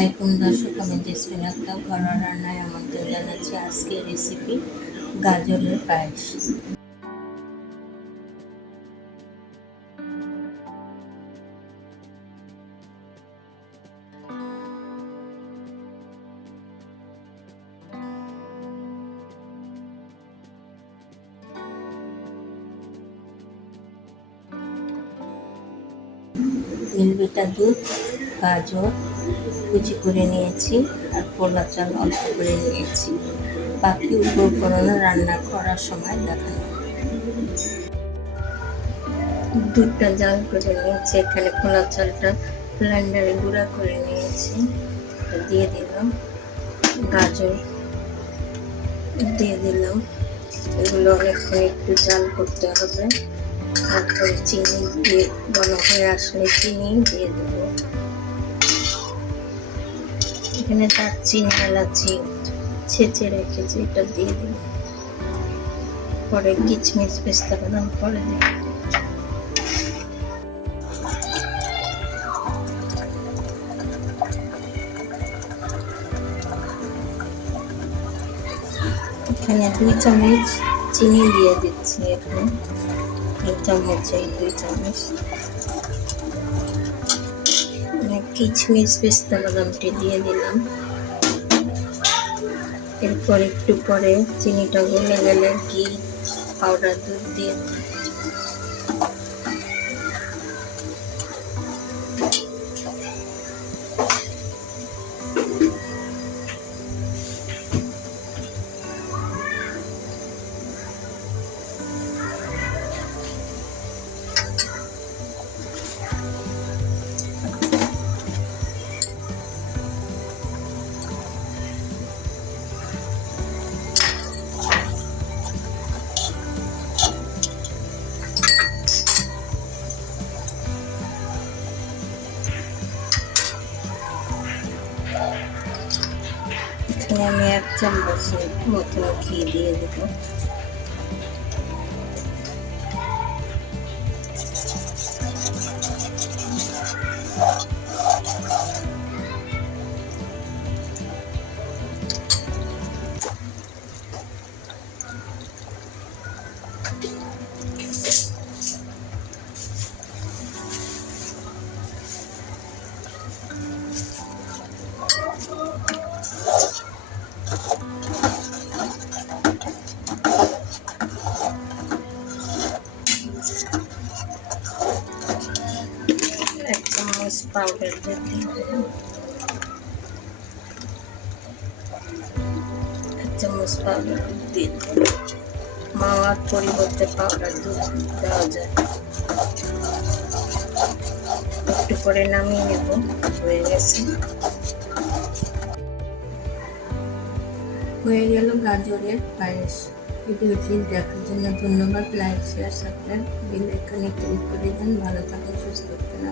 আলাইকুম দর্শক, আমি জেসমিন আক্তার ঘরোয়া রান্নায় আমন্ত্রণ জানাচ্ছি। আজকের রেসিপি গাজরের পায়েস। মিলবিটা দুধ, গাজর কুচি করে নিয়েছি আর পোলা চাল অল্প করে নিয়েছি। বাকি উপকরণ রান্না করার সময় দেখানো। দুধটা জাল করে নিয়েছি, এখানে পোলা চালটা ব্লেন্ডারে গুঁড়া করে নিয়েছি। দিয়ে দিলাম গাজর, দিয়ে দিলাম, এগুলো অনেকক্ষণ একটু জাল করতে হবে। তারপরে চিনি দিয়ে ঘন হয়ে আসলে চিনি দিয়ে দেবো। এখানে দারচিনি এলাচি ছেঁচে রেখেছি, এটা দিয়ে দেব। পরে কিচমিচ পেস্তা বাদাম পরে দেব। এখানে 2 চামচ চিনি দিয়ে দিচ্ছি। এখানে 1 চামচ, 2 চামচ কিচমিচ পেস্তা বাদামটি দিয়ে দিলাম। এরপর একটু পরে চিনিটা গলে গেলে ঘি পাউডার দুধ দিয়ে দিলাম। এখানে আমি 1 চামচের মতো ঘি দিয়ে দেবো। পাউডার দিয়ে দিলাম, 1 চামচ পাউডার দিয়ে দিলাম। মাওয়ার পরিবর্তে পাউডার দুধ দেওয়া যায়। একটু পরে নামিয়ে নেব। হয়ে গেছে, হয়ে গেল গাজরের পায়েস। ভিডিওটি দেখার জন্য ধন্যবাদ। লাইক, শেয়ার, সাবস্ক্রাইব, বেল আইকনে ক্লিক করে দেন। ভালো থাকুন, সুস্থ থাকুন।